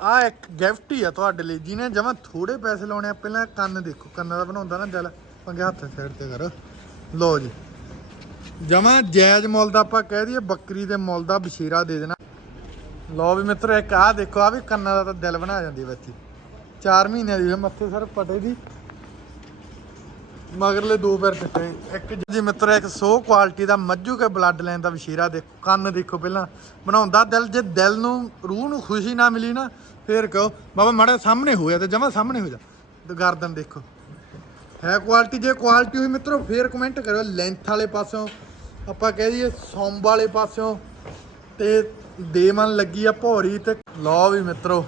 ਆ ਇੱਕ ਗਿਫਟ ਹੀ ਆ ਤੁਹਾਡੇ ਲਈ, ਜਿਹਨੇ ਜਮਾ ਥੋੜੇ ਪੈਸੇ ਲਾਉਣੇ ਆ, ਪਹਿਲਾਂ ਕੰਨ ਦੇਖੋ, ਕੰਨਾਂ ਦਾ ਬਣਾਉਂਦਾ ਨਾ ਦਿਲ ਪੰਗੇ ਹੱਥ ਸਾਈਡ ਤੇ ਕਰ। ਲੋ ਜੀ। ਜਮਾ ਜਾਇਜ਼ ਮੁੱਲ ਦਾ ਆਪਾਂ ਕਹਿ ਦਈਏ, ਬੱਕਰੀ ਦੇ ਮੁੱਲ ਦਾ ਬਸ਼ੀਰਾ ਦੇ ਦੇਣਾ। ਲੋ ਵੀ ਮਿੱਤਰੋ, ਇੱਕ ਆ ਦੇਖੋ ਆ ਵੀ ਕੰਨਾਂ ਦਾ ਤਾਂ ਦਿਲ ਬਣਾ ਜਾਂਦੀ ਬੱਚੀ। 4 ਮਹੀਨਿਆਂ ਦੀ ਹੈ ਮੱਥੇ ਸਰ ਪਟੇ ਦੀ। ਮਗਰਲੇ ਦੋ ਪੈਰ ਦਿੱਤੇ। ਇੱਕ ਜੀ ਮਿੱਤਰ, ਇੱਕ ਸੋ ਕੁਆਲਿਟੀ ਦਾ ਮੱਝੂ ਕੇ ਬਲੱਡ ਲਾਈਨ ਦਾ ਵਸ਼ੀਰਾ ਦੇਖੋ, ਕੰਨ ਦੇਖੋ ਪਹਿਲਾਂ। ਬਣਾਉਂਦਾ ਦਿਲ, ਜੇ ਦਿਲ ਨੂੰ, ਰੂਹ ਨੂੰ ਖੁਸ਼ੀ ਨਾ ਮਿਲੀ ਨਾ, ਫੇਰ ਕਹੋ, ਬਾਬਾ, ਮਾੜਾ ਸਾਹਮਣੇ ਹੋਇਆ ਤੇ ਜਮਾ ਸਾਹਮਣੇ ਹੋ ਜਾ। ਗਰਦਨ ਦੇਖੋ। ਹੈ ਕੁਆਲਿਟੀ ਜੇ ਕੁਆਲਿਟੀ ਹੋਈ ਮਿੱਤਰੋ, ਫੇਰ ਕਮੈਂਟ ਕਰਿਓ। ਲੈਂਥ ਵਾਲੇ ਪਾਸਿਓਂ, ਆਪਾਂ ਕਹਿ ਦਈਏ ਸੌਂਬ ਵਾਲੇ ਪਾਸਿਓਂ। ਤੇ ਦੇਮਨ ਲੱਗੀ ਆ ਭੌਰੀ ਤੇ ਲਓ ਵੀ ਮਿੱਤਰੋ।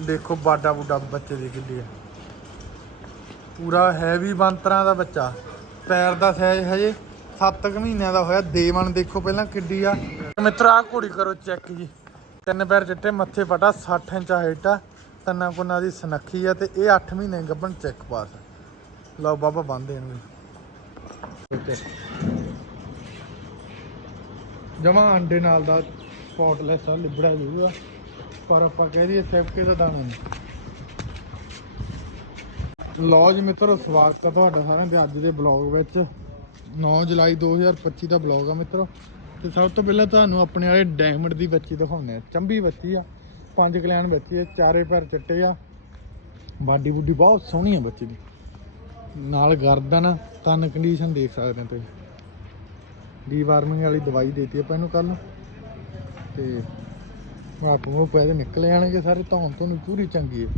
ਦੇਖੋ ਬਾਡਾ ਬੁੱਡਾ ਬੱਚੇ ਦੀ ਕਿੱਡੀ ਆ। ਪੂਰਾ ਹੈਵੀ ਬੰਤਰਾਂ ਦਾ ਬੱਚਾ। ਪੈਰ ਦਾ ਸਾਈਜ਼ ਹਜੇ 7 ਮਹੀਨਿਆਂ ਦਾ ਹੋਇਆ। ਦੇਵਨ ਦੇਖੋ ਪਹਿਲਾਂ ਕਿੱਡੀ ਆ। ਮਿੱਤਰੋ ਆ ਘੋੜੀ ਕਰੋ ਚੈੱਕ ਜੀ। ਤਿੰਨ ਪੈਰ ਚਿੱਟੇ, ਮੱਥੇ ਪਟਾ 60 ਇੰਚ ਹਾਈਟ ਆ। ਤੰਨਾ ਕੁੰਨਾ ਦੀ ਸਨੱਖੀ ਆ ਤੇ ਇਹ 8 ਮਹੀਨੇ ਗੱਭਣ ਚੈੱਕ ਪਾਸ ਲਓ ਬਾਬਾ ਬੰਦ ਇਹਨੂੰ ਜਮਾ ਅੰਡੇ ਨਾਲ ਦਾ ਸਪੌਟਲੈਸ ਆ ਲਿਬੜਾ ਜੂਗਾ। ਪਰ ਆਪਾਂ ਕਹਿ ਦਈਏ ਸੈਫਕੇ ਦਾ ਦਾਣਾ ਨਹੀਂ। ਲੋ ਜੀ ਮਿੱਤਰੋ, ਸਵਾਗਤ ਹੈ ਤੁਹਾਡਾ ਸਾਰਿਆਂ ਦੇ ਅੱਜ ਦੇ ਬਲੌਗ ਵਿੱਚ। 9 ਜੁਲਾਈ 2025 ਦਾ ਬਲੌਗ ਆ ਮਿੱਤਰੋ। ਤੇ ਸਭ ਤੋਂ ਪਹਿਲਾਂ ਤੁਹਾਨੂੰ ਆਪਣੇ ਵਾਲੇ ਡਾਇਮੰਡ ਦੀ ਬੱਚੀ ਦਿਖਾਉਂਦੇ ਆ। ਚੰਬੀ ਬੱਚੀ ਆ, ਪੰਜ ਕਲਿਆਣ ਬੱਚੀ ਆ, ਚਾਰੇ ਪੈਰ ਚਿੱਟੇ ਆ। ਬਾਡੀ ਬੁੱਡੀ ਬਹੁਤ ਸੋਹਣੀ ਆ ਬੱਚੀ ਦੀ। ਨਾਲ ਗਰਦਨ ਤਨ ਕੰਡੀਸ਼ਨ ਦੇਖ ਸਕਦੇ ਹੋ ਤੁਸੀਂ। ਡੀ ਵਾਰਮਿੰਗ ਵਾਲੀ ਦਵਾਈ ਦੇਤੀ ਆਪਾਂ ਇਹਨੂੰ ਕੱਲ ਤੇ ਮਾਪ ਮੂੰਹ ਪੈ ਨਿਕਲ ਜਾਣਗੇ ਸਾਰੇ, ਧੌਣ ਤੋਂ ਪੂਰੀ ਚੰਗੀ ਹੈ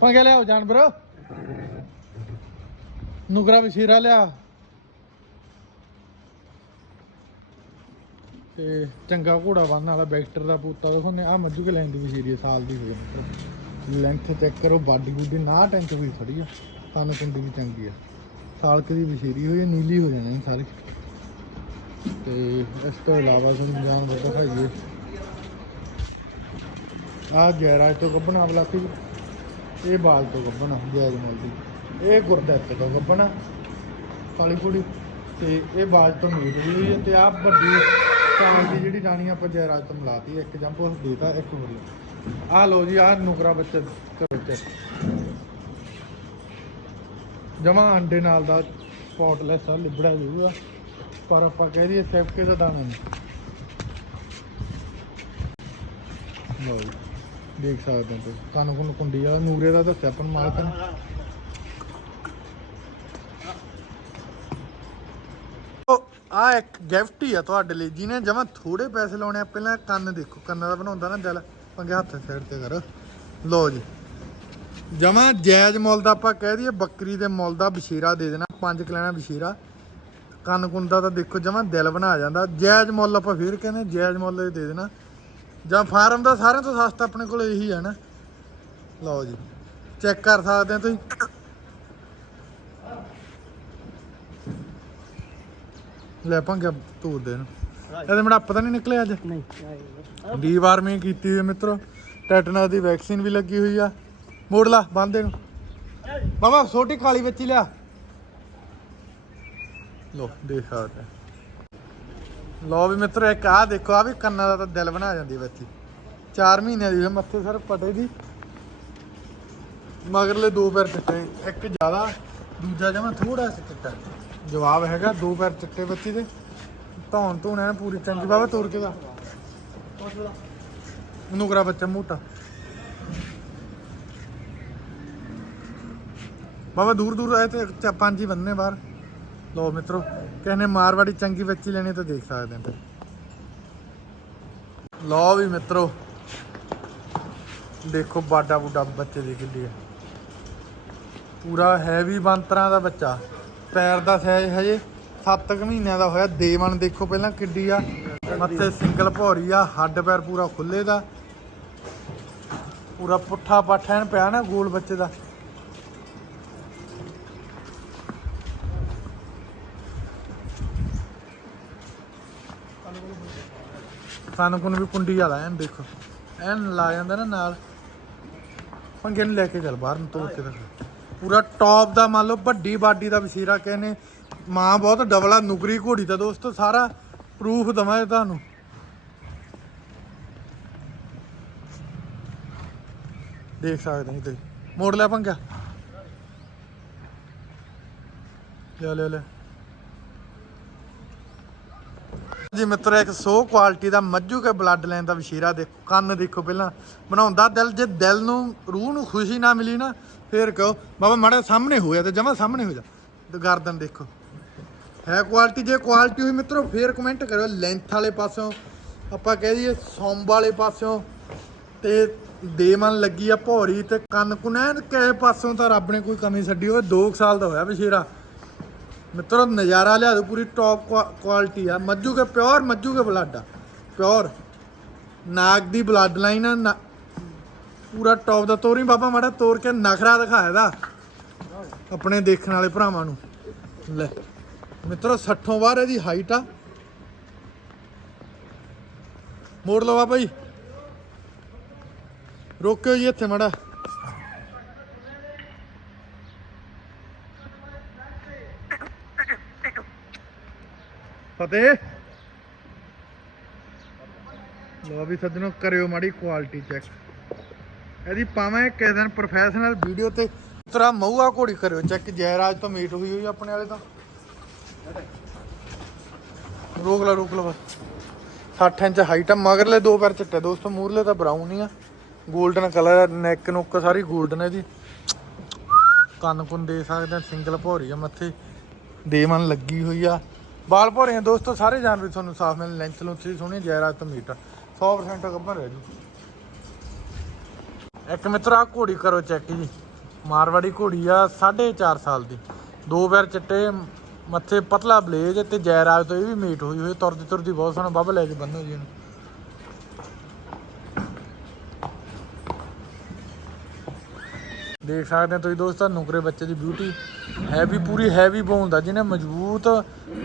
ਪੰਗੇ ਲਿਆਓ, ਜਾਨਵਰ? ਨੁਕਰਾ ਵਸ਼ੀਰਾ ਲਿਆ। ਤੇ ਚੰਗਾ ਘੋੜਾ ਬੰਨ ਵਾਲਾ ਬੈਕਟਰ ਦਾ ਪੂਤਾ ਦਿਖਾਉਂਦੇ ਆ ਮੱਜੂ ਕੇ ਲੈਣ ਦੀ ਵਸ਼ੀਰੀ ਸਾਲ ਦੀ ਹੋ ਗਈ ਲੈਂਥ ਚੈੱਕ ਕਰੋ ਬਾਡੀ ਬੁੱਡੀ ਨਾ ਟੈਂਕ ਹੋਈ ਖੜੀ ਆ। ਤਨ ਕੁੰਡੀ ਵੀ ਚੰਗੀ ਆ। ਸਾਲਕ ਦੀ ਵਸ਼ੀਰੀ ਹੋਈ ਨੀਲੀ ਹੋ ਜਾਣਾ ਇਹ ਸਾਰੇ। ਤੇ ਇਸ ਤੋਂ ਇਲਾਵਾ ਤੁਹਾਨੂੰ ਜਾਨਵਰ ਦਿਖਾਈਏ। ਆ ਜੈਰਾਜ ਤੋਂ ਗੱਬਣਾ ਬਲਾਕੀ ਇਹ ਬਾਲ ਤੋਂ ਗੱਬਣਾ ਜੈਜ ਮਲ ਦੀ। ਇਹ ਗੁਰਦੱਤ ਤੋਂ ਗੱਬਣਾ ਕਾਲੀ ਕੁੜੀ। ਤੇ ਇਹ ਬਾਜ ਤੋਂ ਮੀਟ ਹੋਈ ਤੇ ਆ ਵੱਡੀ ਚਾਲ ਦੀ ਜਿਹੜੀ ਰਾਣੀ ਆਪਾਂ ਜੈਰਾਜ ਤੋਂ ਮਿਲਾਤੀ ਇੱਕ ਜੰਪ ਦੇਤਾ ਇੱਕ ਹੋਰ। ਆ ਲੋ ਜੀ, ਆਹ ਨੁਕਰਾ ਬੱਚੇ ਕਰੋ ਚੈੱਕ ਜਮਾ ਅੰਡੇ ਨਾਲ ਦਾ ਸਪੌਟਲੈਸ ਆ ਲਿਬੜਾ ਜੂਗਾ ਪਰ ਆਪਾਂ ਕਹਿ ਦਈਏ ਸੈਫਕੇ ਦਾ ਦਾਣਾ ਨਹੀਂ। ਲਓ ਦੇਖ ਸਕਦੇ ਹੋ ਤੁਸੀਂ। ਕੰਨ ਕੁੰਨ ਕੁੰਡੀ ਆ ਨੂਰੇ ਦਾ ਦੱਸਿਆ, ਆਪਾਂ ਨੂੰ ਮਾਲਕ ਆ ਇੱਕ ਗਿਫਟ ਹੀ ਆ ਤੁਹਾਡੇ ਲਈ। ਜਿਹਨੇ ਜਮਾ ਥੋੜੇ ਪੈਸੇ ਲਾਉਣੇ ਆ, ਪਹਿਲਾਂ ਕੰਨ ਦੇਖੋ। ਕੰਨਾਂ ਦਾ ਬਣਾਉਂਦਾ ਨਾ ਦਿਲ ਪੰਗੇ ਹੱਥ ਸਾਈਡ ਤੇ ਕਰ। ਲਓ ਜੀ। ਜਮਾ ਜਾਇਜ਼ ਮੁੱਲ ਦਾ ਆਪਾਂ ਕਹਿ ਦਈਏ, ਬੱਕਰੀ ਦੇ ਮੁੱਲ ਦਾ ਬਸ਼ੀਰਾ ਦੇ ਦੇਣਾ। ਪੰਜ ਕਲੈਣਾ ਬਸ਼ੀਰਾ। ਕੰਨ ਕੁੰਦਾ ਤਾਂ ਦੇਖੋ ਜਮਾ ਦਿਲ ਬਣਾ ਜਾਂਦਾ। ਜਾਇਜ਼ ਮੁੱਲ ਆਪਾਂ ਫੇਰ ਕਹਿੰਦੇ, ਜਾਇਜ਼ ਮੁੱਲ ਦੇ ਦੇਣਾ। ਜਾਂ ਫਾਰਮ ਦਾ ਸਾਰਿਆਂ ਤੋਂ ਸਸਤਾ ਆਪਣੇ ਕੋਲ ਇਹੀ ਹੈ ਨਾ। ਲਓ ਜੀ ਚੈੱਕ ਕਰ ਸਕਦੇ ਆ ਤੁਸੀਂ। ਲੈ ਪੰਗਾ ਤੂਰ ਦੇ ਨੂੰ ਇਹਦੇ ਮੇਰਾ ਪਤਾ ਨਹੀਂ ਨਿਕਲਿਆ ਅੱਜ? ਨਹੀਂ ਡੀਵਾਰਮਿੰਗ ਕੀਤੀ ਹੋਈ ਹੈ ਮਿੱਤਰੋ। ਟੈਟਨਸ ਦੀ ਵੈਕਸੀਨ ਵੀ ਲੱਗੀ ਹੋਈ ਆ। ਮੋੜ ਲਾ ਬੰਦੇ ਨੂੰ ਬਾਬਾ ਛੋਟੀ ਕਾਲੀ ਬੱਚੀ ਲਿਆ। ਲੋ ਦੇਖ ਸਕਦੇ ਲੋ ਵੀ ਮਿੱਤਰੋ, ਇੱਕ ਆ ਦੇਖੋ ਆ ਵੀ ਕੰਨਾਂ ਦਾ ਤਾਂ ਦਿਲ ਬਣਾ ਜਾਂਦੀ ਬੱਚੀ 4 ਮਹੀਨਿਆਂ ਦੀ ਹੈ ਮੱਥੇ ਸਰ ਪਟੇ ਦੀ। ਮਗਰਲੇ ਦੋ ਪੈਰ ਚਿੱਟੇ, ਇੱਕ ਜ਼ਿਆਦਾ, ਦੂਜਾ ਜਮਾ ਥੋੜਾ ਜਿਹਾ ਚਿੱਟਾ। ਜਵਾਬ ਹੈਗਾ ਦੋ ਪੈਰ ਚਿੱਟੇ ਬੱਚੀ ਦੇ। ਧੌਣ ਧੋਣ ਐਨ ਪੂਰੀ ਚੰਗੀ, ਬਾਬਾ ਤੁਰ ਕੇ ਦਾ। ਨੁਕਰਾ ਬੱਚਾ ਮੋਟਾ। ਬਾਬਾ ਦੂਰ ਦੂਰ ਆਏ ਤੇ ਪੰਜ ਹੀ ਬੰਨੇ ਬਾਹਰ। ਲੋ ਮਿੱਤਰੋ, ਕਿਸੇ ਨੇ ਮਾਰਵਾੜੀ ਚੰਗੀ ਬੱਚੀ ਲੈਣੀ ਤਾਂ ਦੇਖ ਸਕਦੇ ਆ ਲੋ ਵੀ ਮਿੱਤਰੋ, ਦੇਖੋ ਬਾਡਾ ਬੁੱਡਾ ਬੱਚੇ ਦੀ ਕਿੱਡੀ ਆ ਪੂਰਾ ਹੈਵੀ ਬੰਤਰਾਂ ਦਾ ਬੱਚਾ। ਪੈਰ ਦਾ ਸਾਈਜ਼ ਹਜੇ 7 ਮਹੀਨਿਆਂ ਦਾ ਹੋਇਆ। ਦੇਵਨ ਦੇਖੋ ਪਹਿਲਾਂ ਕਿੱਡੀ ਆ। ਮੱਥੇ ਸਿੰਗਲ ਭੌਰੀ ਆ, ਹੱਡ ਪੈਰ ਪੂਰਾ ਖੁੱਲੇ ਦਾ। ਪੂਰਾ ਪੁੱਠਾ ਪਾਠਾ ਐਨ ਪਿਆ ਨਾ ਗੋਲ ਬੱਚੇ ਦਾ। ਸਾਨੂੰ ਵੀ ਕੁੰਡੀ ਵਾਲਾ ਐਨ ਦੇਖੋ। ਐਨ ਲਾ ਜਾਂਦਾ ਨਾ ਨਾਲ। ਪੰਗੇ ਨੂੰ ਲੈ ਕੇ ਚੱਲ ਬਾਹਰ ਨੂੰ ਤੋੜ ਕੇ ਦਿਖਾ ਪੂਰਾ ਟੌਪ ਦਾ ਮੰਨ ਲਓ, ਵੱਡੀ ਬਾਡੀ ਦਾ ਵਸੀਰਾ ਕਹਿੰਨੇ ਮਾਂ ਬਹੁਤ ਡਬਲਾ, ਨੁਕਰੀ ਘੋੜੀ ਦਾ ਦੋਸਤੋ, ਸਾਰਾ ਪ੍ਰੂਫ ਦਵਾਂ ਤੁਹਾਨੂੰ। ਦੇਖ ਸਕਦੇ ਹੋ ਤੁਸੀਂ। ਮੋੜ ਲਿਆ ਪੰਗਾ। ਲੈ ਲੈ ਲੈ। ਜੀ ਮਿੱਤਰੋ, ਇੱਕ ਸੋ ਕੁਆਲਿਟੀ ਦਾ ਮੱਝੂ ਕੇ ਬਲੱਡ ਲਾਈਨ ਦਾ ਵਸ਼ੀਰਾ ਦੇਖੋ, ਕੰਨ ਦੇਖੋ ਪਹਿਲਾਂ। ਬਣਾਉਂਦਾ ਦਿਲ, ਜੇ ਦਿਲ ਨੂੰ, ਰੂਹ ਨੂੰ ਖੁਸ਼ੀ ਨਾ ਮਿਲੀ ਨਾ, ਫੇਰ ਕਹੋ, ਬਾਬਾ, ਮਾੜਾ ਸਾਹਮਣੇ ਹੋਇਆ ਤੇ ਜਮਾ ਸਾਹਮਣੇ ਹੋ ਜਾ। ਤੇ ਗਰਦਨ ਦੇਖੋ। ਹੈ ਕੁਆਲਿਟੀ ਜੇ ਕੁਆਲਿਟੀ ਹੋਈ ਮਿੱਤਰੋ, ਫੇਰ ਕਮੈਂਟ ਕਰਿਓ। ਲੈਂਥ ਵਾਲੇ ਪਾਸਿਓਂ, ਆਪਾਂ ਕਹਿ ਦਈਏ ਸੌਂਬ ਵਾਲੇ ਪਾਸਿਓਂ, ਤੇ ਦੇਮਨ ਲੱਗੀ ਆ ਭੌਰੀ ਤੇ ਕੰਨ ਕੁਨੈਨ ਕਿਸੇ ਪਾਸਿਓਂ ਤਾਂ ਰੱਬ ਨੇ ਕੋਈ ਕਮੀ ਛੱਡੀ ਹੋਵੇ। 2 ਸਾਲ ਦਾ ਹੋਇਆ ਵਸ਼ੀਰਾ ਮਿੱਤਰੋ ਨਜ਼ਾਰਾ ਲਿਆ ਦੋ ਪੂਰੀ ਟੌਪ ਕੁਆਲਿਟੀ ਆ ਮੱਜੂ ਕੇ ਪਿਓਰ ਮੱਜੂ ਕੇ ਬਲੱਡ ਆ ਪਿਓਰ ਨਾਗ ਦੀ ਬਲੱਡ ਲਾਈਨ ਆ ਨਾ- ਪੂਰਾ ਟੌਪ ਦਾ ਤੋਰੀ ਬਾਬਾ ਮਾੜਾ ਤੋਰ ਕੇ ਨਖਰਾ ਦਿਖਾਇਆ ਦਾ ਆਪਣੇ ਦੇਖਣ ਵਾਲੇ ਭਰਾਵਾਂ ਨੂੰ ਲੈ ਮਿੱਤਰੋ 60 ਬਾਹਰ ਇਹਦੀ ਹਾਈਟ ਆ ਮੋੜ ਲਓ ਬਾਬਾ ਜੀ ਰੋਕਿਓ ਜੀ ਇੱਥੇ ਮਾੜਾ ਫਤਿਹ। ਲੋ ਵੀ ਸੱਜਣੋ, ਕਰਿਓ ਮਾੜੀ ਕੁਆਲਿਟੀ ਚੈੱਕ ਇਹਦੀ ਪਾਵਾਂ ਕਿਸੇ ਦਿਨ ਪ੍ਰੋਫੈਸ਼ਨਲ ਵੀਡੀਓ ਤੇ ਤਰਾ ਮਊਆ ਘੋੜੀ ਕਰਿਓ ਚੈੱਕ ਜੈਰਾਜ ਤੋਂ ਮੀਟ ਹੋਈ ਹੋਈ ਆਪਣੇ ਵਾਲੇ ਤੋਂ। ਰੋਕ ਲਾ ਰੋਕ ਲਾ ਬਸ। 60 ਇੰਚ ਹਾਈਟ ਆ, ਮਗਰਲੇ ਦੋ ਪੈਰ ਚਿੱਟੇ, ਦੋਸਤੋ ਮੂਰਲੇ ਤਾਂ ਬਰਾਊਨ ਹੀ ਆ। 골ਡਨ ਕਲਰ ਨੈਕ ਨੁੱਕ ਸਾਰੀ 골ਡਨ ਹੈ ਇਹਦੀ। ਕੰਨ ਕੁੰਨ ਦੇ ਸਕਦੇ ਸਿੰਗਲ ਭੌਰੀ ਆ ਮੱਥੇ। ਦੇਮਨ ਲੱਗੀ ਹੋਈ ਆ। ਬਾਲ ਭੋਰੇ ਆ ਦੋਸਤੋ, ਸਾਰੇ ਜਾਨਵਰ ਤੁਹਾਨੂੰ ਸਾਫ਼ ਮਿਲਣ। ਲੈਂਥ ਲੁੰਥ ਦੀ ਸੋਹਣੀ ਜੈਰਾਜ ਤੋਂ ਮੀਟ। 100% ਗੱਭਰ ਰਹਿ ਜੂ। ਇੱਕ ਮਿੱਤਰ ਆ ਘੋੜੀ ਕਰੋ ਚੈੱਕ ਜੀ। ਮਾਰਵਾੜੀ ਘੋੜੀ ਆ 4.5 ਸਾਲ ਦੀ। ਦੋ ਪੈਰ ਚਿੱਟੇ, ਮੱਥੇ ਪਤਲਾ ਬਲੇਜ ਤੇ ਜੈਰਾਜ ਤੋਂ ਇਹ ਵੀ ਮੀਟ ਹੋਈ ਹੋਈ ਤੁਰਦੀ ਤੁਰਦੀ ਬਹੁਤ ਸੋਹਣਾ ਬੱਬ ਲੈ ਕੇ ਬੰਨੋ ਜੀ ਇਹਨੂੰ। ਦੇਖ ਸਕਦੇ ਹੋ ਤੁਸੀਂ ਦੋਸਤਾਂ, ਨੁਕਰੇ ਬੱਚੇ ਦੀ ਬਿਊਟੀ ਹੈ ਪੂਰੀ ਹੈਵੀ ਬੋਨ ਦਾ, ਜਿਹਨੇ ਮਜ਼ਬੂਤ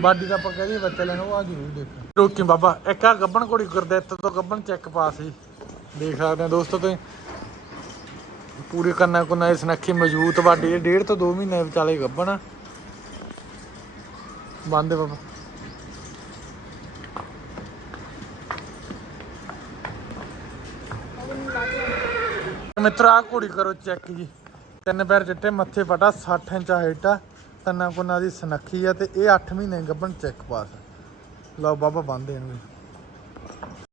ਬਾਡੀ ਦਾ ਆਪਾਂ ਕਹਿ ਦਈਏ ਲੈਣਾ, ਉਹ ਆ ਜ਼ਰੂਰ ਦੇਖੋ। ਰੋਕੀ ਬਾਬਾ, ਇੱਕ ਆ ਗੱਬਣ ਘੋੜੀ ਗੁਰਦਿੱਤ ਤੋਂ ਗੱਬਣ ਚੈੱਕ ਪਾਸ ਸੀ। ਦੇਖ ਸਕਦੇ ਹੋ ਦੋਸਤੋ ਤੁਸੀਂ, ਪੂਰੇ ਕੰਨਾਂ ਕੁੰਨਾਂ ਦੀ ਸੁਨੱਖੀ ਮਜ਼ਬੂਤ ਬਾਡੀ ਹੈ, ਡੇਢ ਤੋਂ 2 ਮਹੀਨੇ ਵਿਚਾਲੇ ਗੱਬਣ ਬੰਦ ਬਾਬਾ। ਮਿੱਤਰ ਆ ਘੋੜੀ ਕਰੋ ਚੈੱਕ ਜੀ। ਤਿੰਨ ਪੈਰ ਚਿੱਟੇ, ਮੱਥੇ ਫਟਾ 60 ਇੰਚ ਹਾਈਟ ਆ ਕੰਨਾਂ ਕੁੰਨਾਂ ਦੀ ਸਨੱਖੀ ਆ ਤੇ ਇਹ 8 ਮਹੀਨੇ ਗੱਬਣ ਚੈੱਕ ਪਾਸ ਲਓ ਬਾਬਾ ਬੰਦ ਇਹਨੂੰ